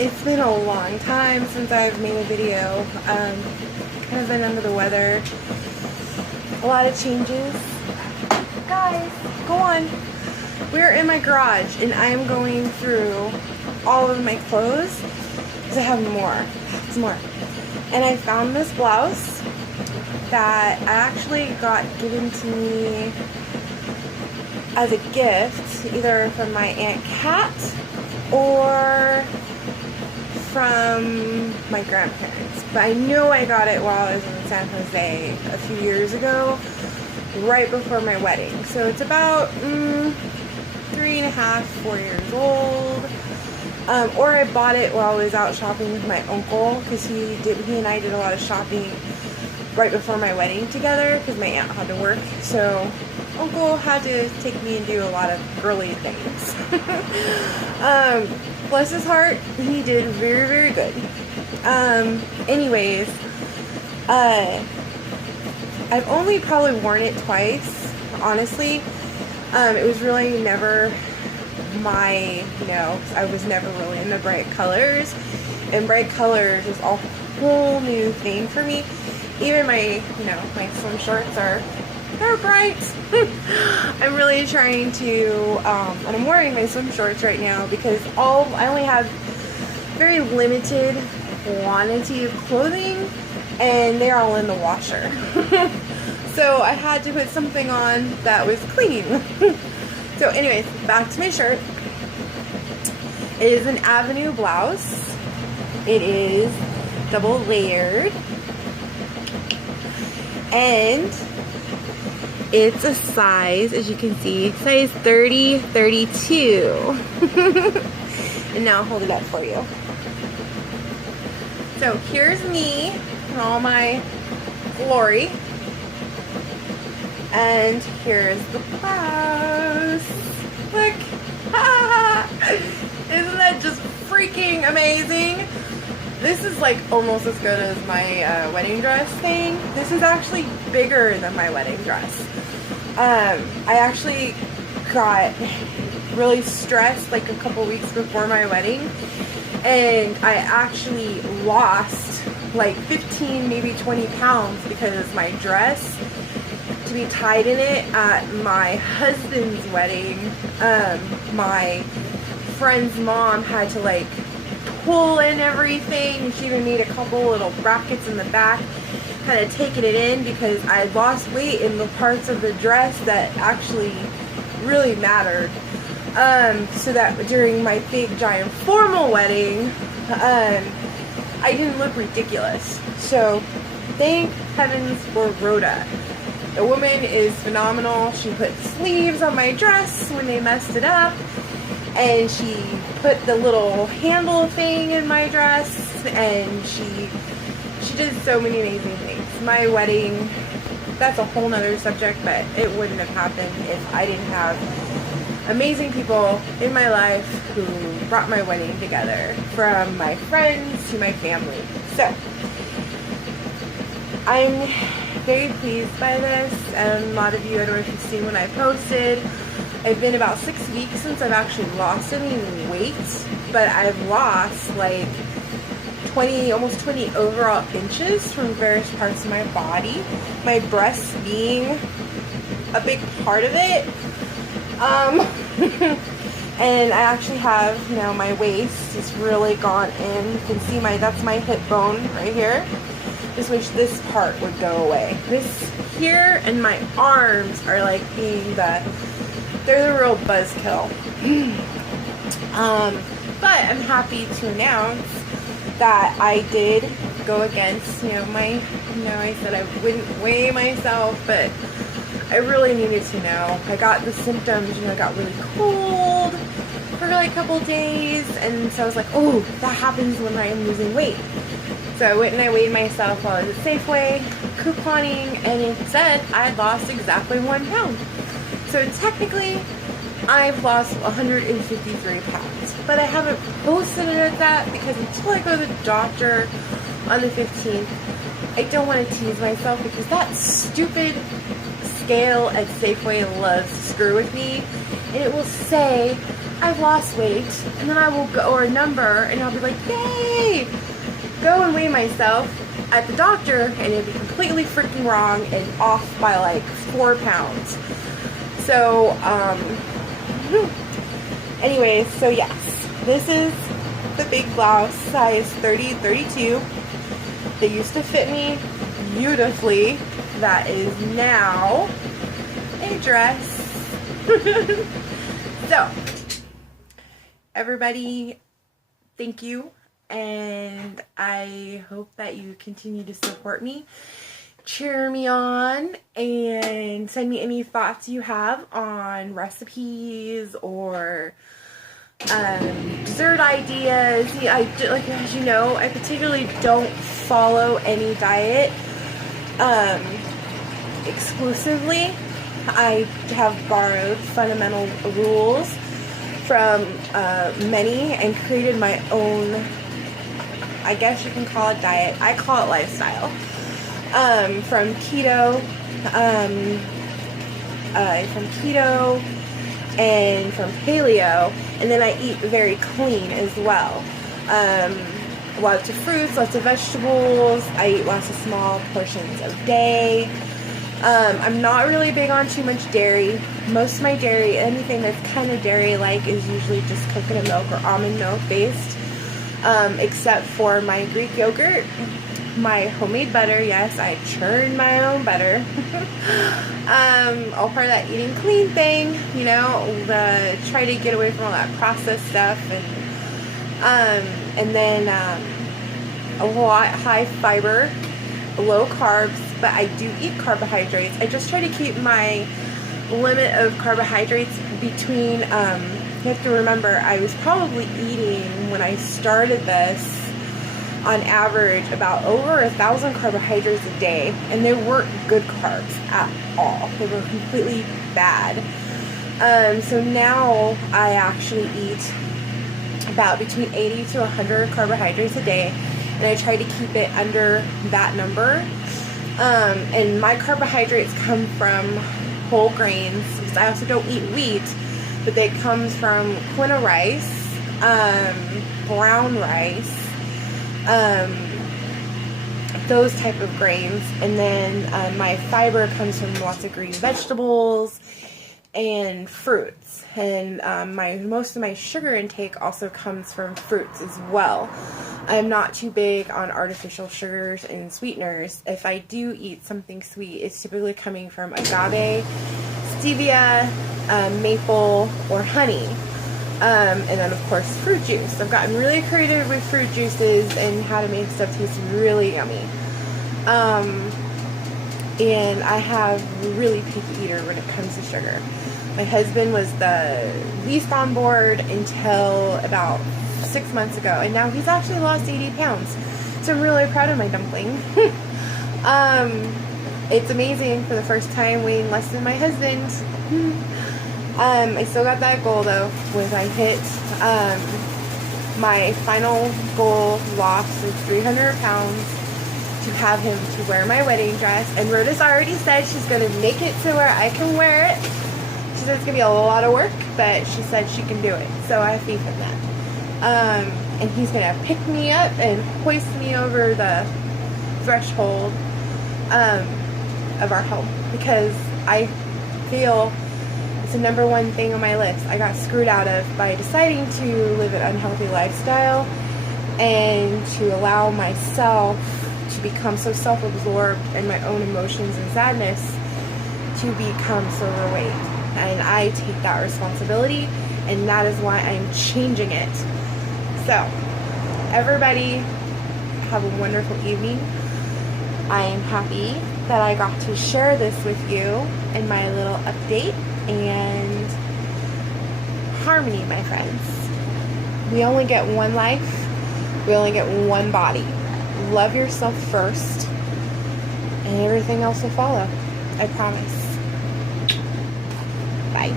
It's been a long time since I've made a video. Kind of been under the weather. A lot of changes. Guys, go on. We're in my garage and I am going through all of my clothes because I have more. Some more. And I found this blouse that I actually got given to me as a gift, either from my Aunt Kat or from my grandparents. But I know I got it while I was in San Jose a few years ago, right before my wedding. So it's about 3.5, 4 years old. Or I bought it while I was out shopping with my uncle, because he and I did a lot of shopping right before my wedding together, because my aunt had to work. So uncle had to take me and do a lot of girly things. Bless his heart, he did very, very good. Anyways, I've only probably worn it twice, honestly. It was really never my, I was never really into bright colors, and bright colors is a whole new thing for me. Even my, my swim shorts they're bright. I'm really trying to, and I'm wearing my swim shorts right now because I only have very limited quantity of clothing, and they're all in the washer. So I had to put something on that was clean. So anyways, back to my shirt. It is an Avenue blouse. It is double layered. And it's a size, as you can see, size 30, 32. And now I'll hold it up for you. So here's me in all my glory. And here's the blouse. Look. Isn't that just freaking amazing? This is like almost as good as my wedding dress thing. This is actually bigger than my wedding dress. I actually got really stressed like a couple weeks before my wedding, and I actually lost like 15, maybe 20 pounds because my dress, to be tied in it at my husband's wedding, my friend's mom had to like pull in everything, and she even made a couple little brackets in the back, kind of taking it in, because I lost weight in the parts of the dress that actually really mattered, so that during my big giant formal wedding, I didn't look ridiculous. So thank heavens for Rhoda. The woman is phenomenal. She put sleeves on my dress when they messed it up, and she put the little handle thing in my dress, and she did so many amazing things. My wedding, that's a whole nother subject, but it wouldn't have happened if I didn't have amazing people in my life who brought my wedding together, from my friends to my family. So I'm very pleased by this, and a lot of you, I don't know if you've seen when I posted, I've been about 6 weeks since I've actually lost any weight, but I've lost like 20, almost 20 overall inches from various parts of my body, my breasts being a big part of it. And I actually have, my waist is really gone in. You can see that's my hip bone right here. Just wish this part would go away. This here and my arms are like they're the real buzzkill. But I'm happy to announce that I did go against, I said I wouldn't weigh myself, but I really needed to know. I got the symptoms, I got really cold for like a couple days, and so I was like, oh, that happens when I am losing weight. So I went and I weighed myself while I was at Safeway, couponing, and it said I had lost exactly 1 pound. So technically, I've lost 153 pounds. But I haven't posted it at that because until I go to the doctor on the 15th, I don't want to tease myself, because that stupid scale at Safeway loves to screw with me. And it will say I've lost weight, and then I will go, or a number, and I'll be like, yay! Go and weigh myself at the doctor, and it'll be completely freaking wrong and off by like 4 pounds. So, anyways, so yes, this is the big blouse, size 30-32. They used to fit me beautifully. That is now a dress. So, everybody, thank you, and I hope that you continue to support me, cheer me on, and send me any thoughts you have on recipes or dessert ideas. Like, as you know, I particularly don't follow any diet exclusively. I have borrowed fundamental rules from many and created my own, I guess you can call it diet. I call it lifestyle. From keto, and from paleo, and then I eat very clean as well. Lots of fruits, lots of vegetables. I eat lots of small portions a day. I'm not really big on too much dairy. Most of my dairy, anything that's kind of dairy-like, is usually just coconut milk or almond milk based, except for my Greek yogurt, my homemade butter. Yes, I churn my own butter. All part of that eating clean thing, you know, try to get away from all that processed stuff, and then a lot high fiber, low carbs, but I do eat carbohydrates. I just try to keep my limit of carbohydrates between, you have to remember, I was probably eating, when I started this, on average about over 1,000 carbohydrates a day, and they weren't good carbs at all. They were completely bad. So now I actually eat about between 80 to 100 carbohydrates a day, and I try to keep it under that number. And my carbohydrates come from whole grains, because I also don't eat wheat, but they comes from quinoa rice, brown rice, those type of grains, and then my fiber comes from lots of green vegetables and fruits, and most of my sugar intake also comes from fruits as well. I'm not too big on artificial sugars and sweeteners. If I do eat something sweet, it's typically coming from agave, stevia, maple, or honey. And then, of course, fruit juice. I've gotten really creative with fruit juices and how to make stuff taste really yummy. And I have a really picky eater when it comes to sugar. My husband was the least on board until about 6 months ago, and now he's actually lost 80 pounds. So I'm really proud of my dumpling. It's amazing, for the first time weighing less than my husband. I still got that goal though, was I hit my final goal loss of 300 pounds to have him to wear my wedding dress. And Rhoda's already said she's going to make it to where I can wear it. She said it's going to be a lot of work, but she said she can do it. So I have faith in that. And he's going to pick me up and hoist me over the threshold of our home, because I feel it's the number one thing on my list I got screwed out of by deciding to live an unhealthy lifestyle and to allow myself to become so self-absorbed in my own emotions and sadness to become so overweight. And I take that responsibility, and that is why I'm changing it. So, everybody, have a wonderful evening. I am happy that I got to share this with you in my little update. And harmony, my friends. We only get one life. We only get one body. Love yourself first, and everything else will follow. I promise. Bye.